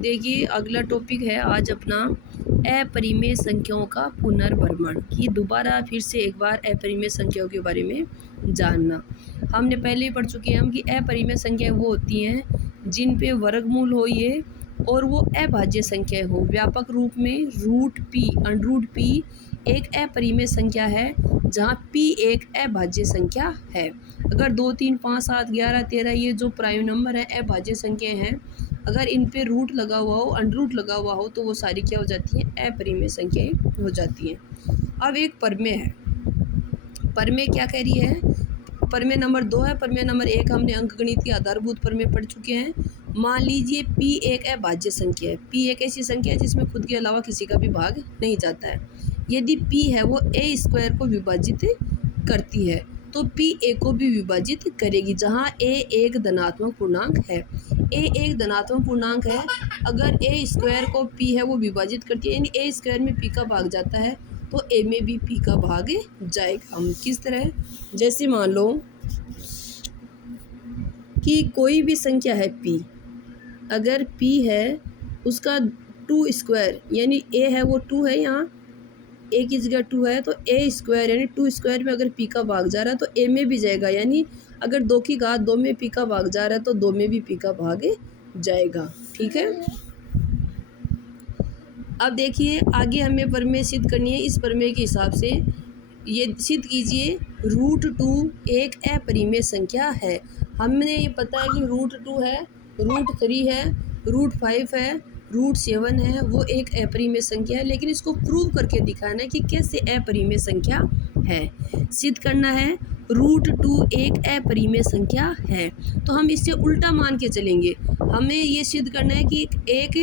देखिए अगला टॉपिक है आज अपना अपरिमेय संख्याओं का पुनर्भ्रमण। कि दोबारा फिर से एक बार अपरिमेय संख्याओं के बारे में जानना। हमने पहले ही पढ़ चुके हैं कि अपरिमेय संख्याएं वो होती हैं जिन पे वर्गमूल हो ये और वो अभाज्य संख्याएं हो। व्यापक रूप में रूट पी अंडरूट पी एक अपरिमेय संख्या है जहाँ p एक अभाज्य संख्या है। अगर 2, 3, 5, 7, 11, 13 ये जो प्राइम नंबर है अभाज्य संख्याएं हैं, अगर इन पे रूट लगा हुआ हो अंडरूट लगा हुआ हो तो वो सारी क्या हो जाती हैं, अपरिमेय संख्याएं हो जाती हैं। अब एक परमेय है। परमेय क्या कह रही है? परमेय नंबर 2 है। परमेय नंबर 1 हमने अंकगणितीय आधारभूत परमेय पढ़ चुके हैं। मान लीजिए p एक अभाज्य संख्या है। p एक ऐसी संख्या है जिसमें खुद के अलावा किसी का भी भाग नहीं जाता है। यदि p है वो a स्क्वायर को विभाजित करती है तो p a को भी विभाजित करेगी, जहाँ a एक धनात्मक पूर्णांक है। a एक धनात्मक पूर्णांक है। अगर a स्क्वायर को p है वो विभाजित करती है, यानी a स्क्वायर में p का भाग जाता है तो a में भी p का भाग जाएगा। हम किस तरह, जैसे मान लो कि कोई भी संख्या है p, अगर p है उसका 2 स्क्वायर यानी a है वो 2 है, यहाँ a की जगह 2 है तो a स्क्वायर यानी 2 स्क्वायर में अगर p का भाग जा रहा है तो a में भी जाएगा, यानी अगर 2 की घात 2 में p का भाग जा रहा है तो 2 में भी p का भाग जाएगा। ठीक है। अब देखिए आगे हमें प्रमेय सिद्ध करनी है। इस प्रमेय के हिसाब से ये सिद्ध कीजिए √2 एक अपरिमेय संख्या है। हमने ये पता है कि √2 है, √3 है, √5 है, √7 है, वो एक अपरिमेय संख्या है। लेकिन इसको प्रूव करके दिखाना है कि कैसे अपरिमेय संख्या है। सिद्ध करना है √2 एक अपरिमेय संख्या है तो हम इससे उल्टा मान के चलेंगे। हमें ये सिद्ध करना है कि एक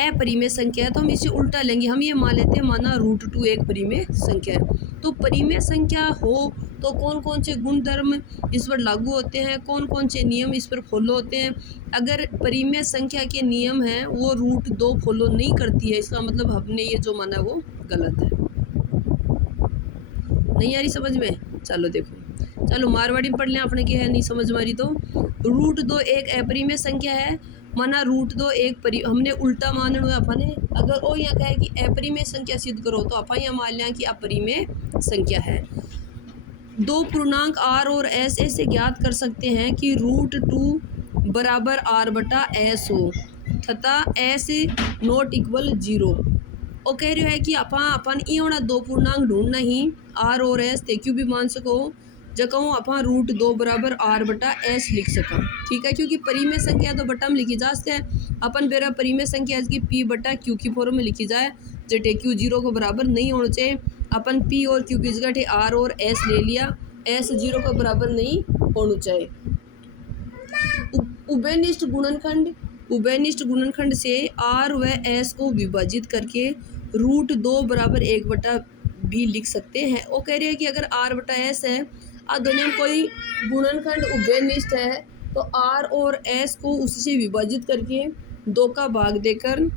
अपरिमेय संख्या है तो हम इसे उल्टा लेंगे। हम ये मान लेते हैं माना √2 एक परिमेय संख्या है। तो परिमेय संख्या हो तो कौन कौन से गुणधर्म इस पर लागू होते हैं, कौन कौन से नियम इस पर फॉलो होते हैं। अगर परिमेय संख्या के नियम हैं वो √2 फॉलो नहीं करती है, इसका मतलब हमने ये जो माना वो गलत है। नहीं आ रही समझ में? चलो देखो, चलो मारवाड़ी में पढ़ लें अपने के है नहीं समझ मारी तो। √2 एक अपरिमेय संख्या है माना √2 एक हमने उल्टा मानना है अपने। अगर वो यहाँ कहे कि अपरिमेय संख्या सिद्ध करो तो अपन यहाँ मान लें कि अपरिमेय संख्या है। दो पूर्णांक r और s ऐसे ज्ञात कर सकते हैं कि √2 बराबर r/s हो तथा s नॉट इक्वल 0। और कह रहे है कि अपन ये होना दो पूर्णांक ढूंढना ही r और s ते क्यों भी मान सको जगह अपन √2 बराबर r/s लिख सका। ठीक है, क्योंकि परिमेय संख्या तो बटा में लिखी जा सकती है। अपन बेरा परिमेय संख्या इसकी p/q की फॉर्म में लिखी जाए जटे q 0 को बराबर नहीं होना चाहिए। अपन p और q की जगह r और s ले लिया, s 0 को बराबर नहीं होना चाहिए। उभयनिष्ठ गुणनखंड से r व s को विभाजित करके √2 बराबर 1/b लिख सकते हैं। वो कह रहे हैं कि अगर r/s है और दोनों में कोई गुणनखंड उभयनिष्ठ है तो r और s को उससे विभाजित करके 2 का भाग देकर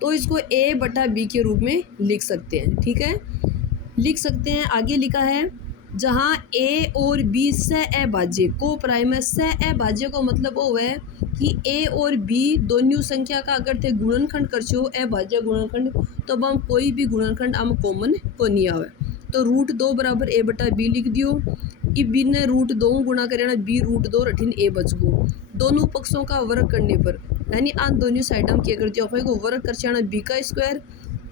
तो इसको a/b के रूप में लिख सकते हैं। ठीक है, लिख सकते हैं। आगे लिखा है जहाँ a और b सहअभाज्य को प्राइम है। सहअभाज्य को मतलब वो है कि a और b दोनों संख्या का अगर थे गुणनखंड कर छो अभाज्य गुणनखंड तो अब हम कोई भी गुणनखंड हम कॉमन को नहीं आवे तो √2 बराबर a/b लिख दियो। इब b ने √2 गुणा करेना b √2 रठिन a बच गो। दोनों पक्षों का वर्ग करने पर यानी आन दोनों साइड हम क्या करते हैं को वर्ग कर चाना b का स्क्वायर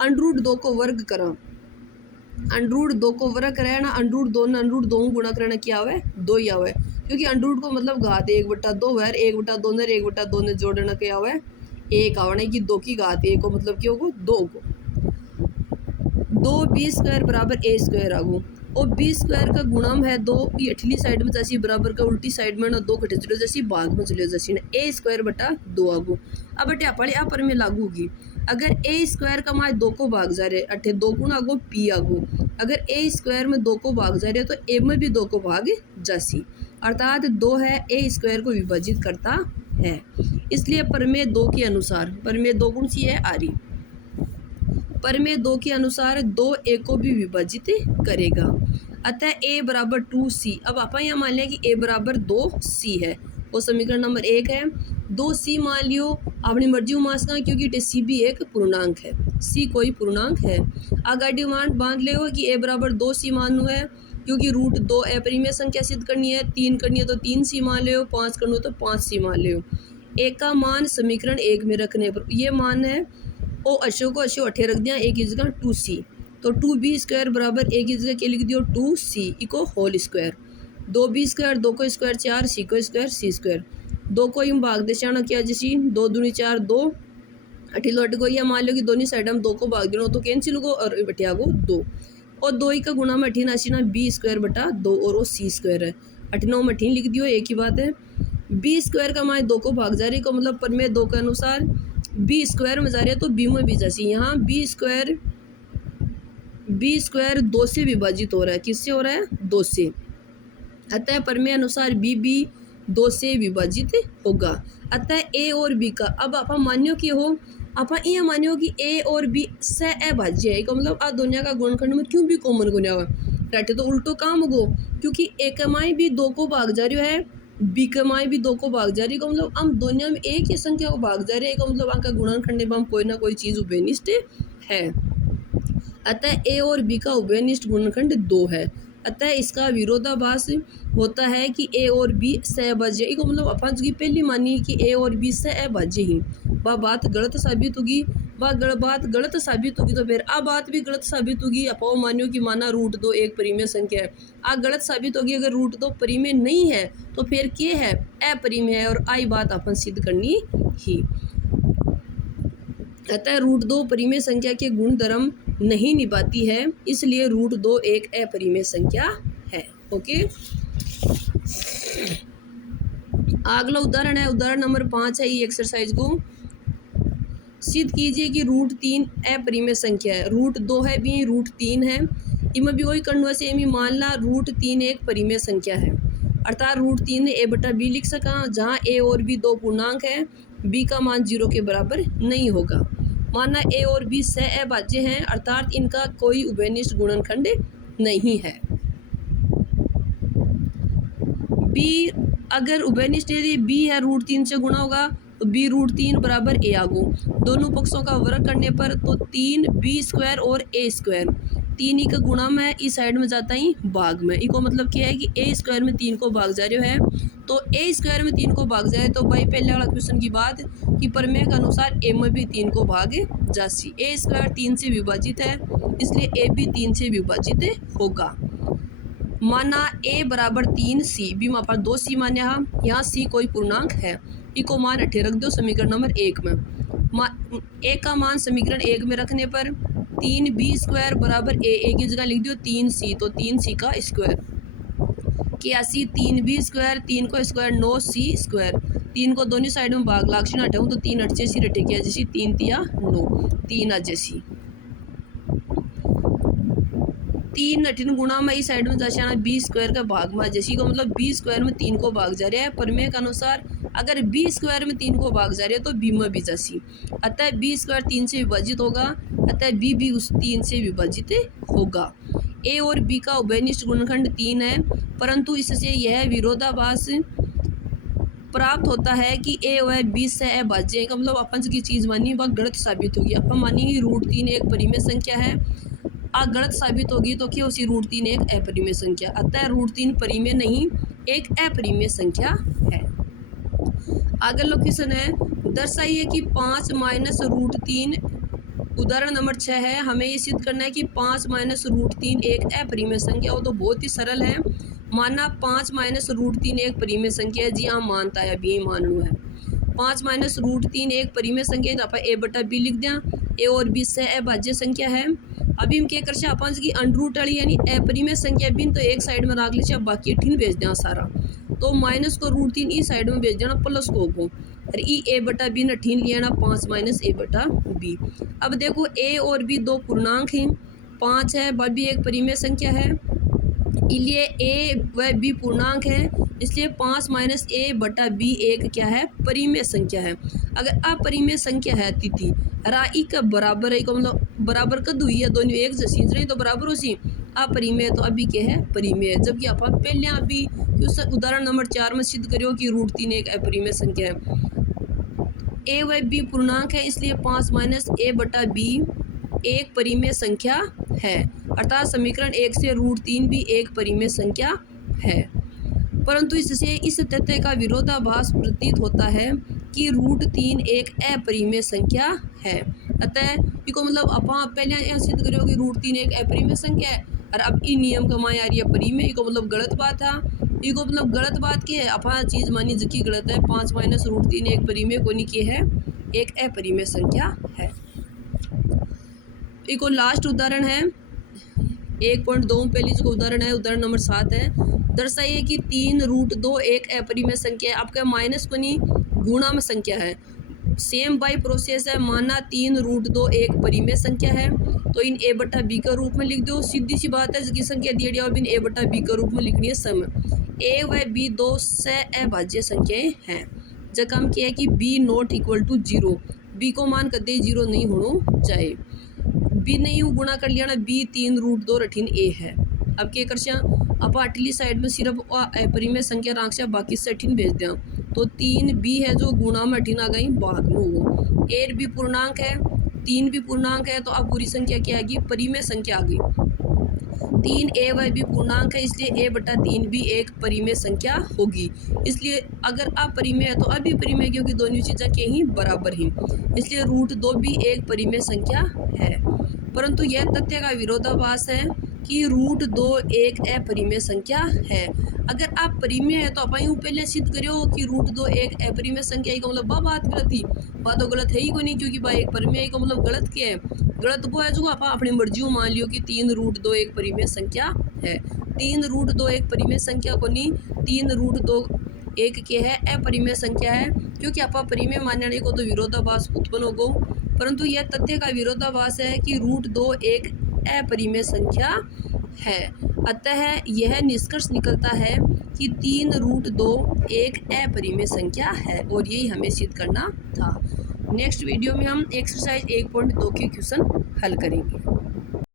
√2 को वर्ग करा √2 को वर्ग कराना √2 ने √2 गुणा करना क्या आवे 2 ही आवे, क्योंकि √2 को मतलब घात 1/2 है। 1/2 ने 1/2 ने जोड़ना क्या आवे 1 आवने की 2 की घात 1 को मतलब क्या होगा 2 को 2b² बराबर a² आगो। और b² का गुणम है 2 ये अठली साइड में जैसी बराबर का उल्टी साइड में ना 2 घटे चलो जैसी भाग में चले जैसी ना a²/2 आगो। अब अटे अपने यहाँ पर में लागू होगी। अगर a² का मान 2 को भाग जा रहे अठे 2 गुना आगो p आगो। अगर a² में 2 को भाग जा रहे तो a में भी 2 को भाग जासी, अर्थात 2 है a² को विभाजित करता है। इसलिए प्रमेय 2 के अनुसार प्रमेय 2 कौन सी है आ रही प्रमेय 2 के अनुसार 2 a को भी विभाजित करेगा, अतः a बराबर 2c। अब अपन यहाँ मान लिया कि a बराबर 2c है, वो समीकरण नंबर 1 है। दो सी मान लियो अपनी मर्जी मास का, क्योंकि सी भी एक पूर्णांक है, सी कोई पूर्णांक है। आगे मान बांध ले कि ए बराबर 2c मानू है, क्योंकि रूट 2 अपरिमेय संख्या सिद्ध करनी है, 3 करनी है तो 3c मान ले, 5 करनी हो तो 5c मान ले। एक का मान समीकरण 1 में रखने पर ये मान है ओ अशो को अशो अठे रख दिया, एक की जगह 2c, तो 2b² बराबर एक की जगह के लिख दियो 2c eco whole square, 2b², 2 को स्क्वायर 4, c को स्क्वायर c², 2 को यूँ भाग दे चाणा क्या जैसी 2 दूनी 4, 2 अठीलो अट गो, या मान लो कि दोनों साइड हम 2 को भाग देना तो कैंसिल हो और बटिया गो 2, और 2 का गुणा में अठीन आशी ना b² बटा 2 और वो c² है, अठीनों में अठीन लिख दियो, एक ही बात है। b² का मान 2 को भाग जा रही का मतलब प्रमेय 2 के अनुसार b² में जा रही है तो b में भी जैसी यहाँ b² 2 से विभाजित हो रहा है, किससे हो रहा है 2 से, अतः प्रमेय अनुसार b 2 से विभाजित होगा। अतः a और b का अब आप मान्यो कि हो आप ये मान्यो कि a और b से अभाज्य है, मतलब आ दुनिया का गुणनखंड में क्यों भी कॉमन गुना हुआ रहते तो उल्टो काम हो, क्योंकि a कमाई भी 2 को भाग जा रही है, b कमाई भी 2 को भाग जा रही है, मतलब हम दुनिया में एक ही संख्या को भाग जा रहे हैं, मतलब आपका गुणनखंड में हम कोई ना कोई चीज उभयनिष्ठ है। अतः a और b का उभयनिष्ठ गुणनखंड 2 है, अतः इसका विरोधाभास होता है कि a और b सहभाज्य, इसको मतलब अपन की पहली मानी कि a और b सहभाज्य ही, वह बात गलत साबित होगी, वह बात गलत साबित होगी तो फिर आ बात भी गलत साबित होगी। अपन मानियो कि माना रूट 2 एक परिमेय संख्या है, आ गलत साबित होगी, अगर रूट 2 परिमेय नहीं है तो फिर क्या है अपरिमेय है, और आई बात अपन सिद्ध करनी ही। अतः रूट 2 परिमेय संख्या के गुण धर्म नहीं निभाती है, इसलिए रूट 2 एक अपरिमेय संख्या है। ओके, अगला उदाहरण है, उदाहरण नंबर 5 है। ये एक्सरसाइज को सिद्ध कीजिए कि रूट 3 अपरिमेय संख्या है, रूट 2 है भी रूट 3 है, इनमें भी वही करना से इनमें मान ला रूट 3 एक परिमेय संख्या है, अर्थात रूट 3 a बटा b लिख सका, जहाँ a और b दो पूर्णांक है, b का मान 0 के बराबर नहीं होगा। माना a और b सहअभाज्य हैं, अर्थात इनका कोई उभयनिष्ठ गुणनखंड नहीं है। b अगर उभयनिष्ठ यदि b है रूट 3 से गुणा होगा तो b रूट 3 बराबर a आगो, दोनों पक्षों का वर्ग करने पर तो 3b² और a², 3 ही का गुणा में इस साइड में जाता ही भाग में, इको मतलब क्या है कि a² में 3 को भाग जा रहा है, तो a² में 3 को भाग जाए तो भाई पहले वाला क्वेश्चन की बात कि प्रमेय के अनुसार a में भी 3 को भाग जासी, a² 3 से विभाजित है इसलिए a भी 3 से विभाजित होगा। माना a बराबर 3c, b में पर 2c मान्या, यहाँ c कोई पूर्णांक है, इको मान अठे रख दो समीकरण नंबर 1 में। a का मान समीकरण 1 में रखने पर 3b² बराबर a की जगह लिख दो 3c, तो 3c का स्क्वायर, 81 3b², 3 को स्क्वायर 9c², 3 को दोनों साइड में भाग लाक्षण हटाऊँ तो 3 8 से रटे किया जैसी 3 तिया 9, 3 आ जैसी 3 अठीन गुणा में इस साइड में जाना b² का भाग में जैसी को मतलब b² में 3 को भाग जा रहा है, प्रमेय के अनुसार अगर b² में 3 को भाग जा रहा है तो b में भी जैसी, अतः b² 3 से विभाजित होगा, अतः b भी उस 3 से विभाजित होगा। a और b का उभयनिष्ठ गुणनखंड 3 है, परंतु इससे यह विरोधाभास प्राप्त होता है कि a व b सहअभाज्य है, मतलब अपन की चीज मानी वह गलत साबित होगी। अपन मानी रूट 3 एक परिमेय संख्या है, आ गलत साबित होगी तो क्या उसी रूट 3 एक अपरिमेय संख्या, अतः रूट 3 परिमेय नहीं एक अपरिमेय संख्या है। आगे लोकेशन है, दर्शाइए कि 5 माइनस रूट 3, उदाहरण नंबर 6 है, हमें ये सिद्ध करना है कि 5 माइनस रूट 3 एक अपरिमेय संख्या हो, तो बहुत ही सरल है। माना 5 माइनस रूट 3 एक परिमेय संख्या है, जी हाँ मानता है, अभी मान लो है 5 माइनस रूट 3 एक परिमेय संख्या है, तो आप a बटा b लिख दें, a और b सहअभाज्य संख्या है। अभी हम क्या कर अपन की अंडरूट वाली यानी अपरिमेय संख्या भी तो एक साइड में रख लीजिए, बाकी ठीन भेज देना सारा, तो माइनस को रूट 3 इस साइड में भेज देना प्लस को और ई a बटा b ने ठीन लिया ना 5 माइनस a बटा b। अब देखो a और b दो पूर्णांक हैं, 5 है वह भी एक परिमेय संख्या है, इसलिए a व b पूर्णांक है, इसलिए 5 माइनस a बटा b एक क्या है परिमेय संख्या है। अगर अपरिमेय संख्या है तिथि राई का बराबर है, मतलब बराबर कद हुई है दोनों एक जैसी नहीं तो बराबर उसी अपरिमेय, तो अभी क्या है परिमेय, जबकि आप पहले अभी उदाहरण नंबर 4 में सिद्ध करो कि रूट 3 एक अपरिमेय संख्या है। ए व बी पूर्णांक है, इसलिए 5 माइनस ए बटा बी एक परिमेय संख्या है, अर्थात समीकरण 1 से √3 भी एक परिमेय संख्या है। परंतु इससे इस तथ्य का विरोधाभास प्रतीत होता है कि √3 एक अपरिमेय संख्या है। अतः इको मतलब अपा पहले यह सिद्ध करो कि √3 एक अपरिमेय संख्या है, और अब इन नियम का माया यार ये परिमेय, इको मतलब गलत बात था। इको मतलब गलत बात की है, अपा चीज़ मानी जिसकी गलत है। 5 माइनस √3 एक परिमेय को नहीं किए है, एक अपरिमेय संख्या है। इको लास्ट उदाहरण है 1.2 पहली जो उदाहरण है, उदाहरण नंबर 7 है। दर्शाइए कि 3√2 एक अपरिमेय संख्या है। आपका माइनस को नहीं गुणा में संख्या है, सेम बाई प्रोसेस है। माना 3√2 एक परिमेय संख्या है, तो इन ए बटा बी का रूप में लिख दो। सीधी सी बात है, जिसकी संख्या दी गई अब इन ए बटा बी का रूप में लिखनी है। सम ए व बी दो अभाज्य संख्याएं हैं। जब हम किया है कि b not equal to 0, b को मान कर दे 0 नहीं होना चाहिए। बी नहीं गुणा कर लिया ना, बी 3√2 रठीन ए है। अब क्या कर आप अटली साइड में सिर्फ अपरिमेय संख्या राख से बाकी से अठीन भेज दें, तो 3 बी है जो गुणा में अठीन आ गई भाग में हो। 8 भी पूर्णांक है, 3 भी पूर्णांक है, तो अब पूरी संख्या क्या आएगी, परिमेय संख्या आ गई। 3 ए व बी पूर्णांक है, इसलिए ए बटा 3 भी एक परिमेय संख्या होगी। इसलिए अगर अपरिमेय है तो अभी परिमेय, क्योंकि दोनों चीज़ें के ही बराबर ही, इसलिए √2 भी एक परिमेय संख्या है। परंतु यह तथ्य का विरोधाभास है कि √2 एक अपरिमेय संख्या है। अगर आप परिमेय है तो आप यूँ पहले सिद्ध करो कि √2 एक अपरिमेय संख्या का मतलब बात गलत ही, बात तो गलत है ही को नहीं, क्योंकि भाई एक परिमेय का मतलब गलत क्या है, गलत वो है जो आप अपनी मर्जी मान लियो कि 3√2 एक परिमेय संख्या है। 3√2 एक परिमेय संख्या को नहीं, 3√2 एक के है अपरिमेय संख्या है, क्योंकि आप परिमेय मानने को तो विरोधाभास उत्पन्न होगो। परंतु यह तथ्य का विरोधाभास है कि √2 एक अपरिमेय संख्या है। अतः यह निष्कर्ष निकलता है कि 3√2 एक अपरिमेय संख्या है, और यही हमें सिद्ध करना था। नेक्स्ट वीडियो में हम एक्सरसाइज 1.2 के क्वेश्चन हल करेंगे।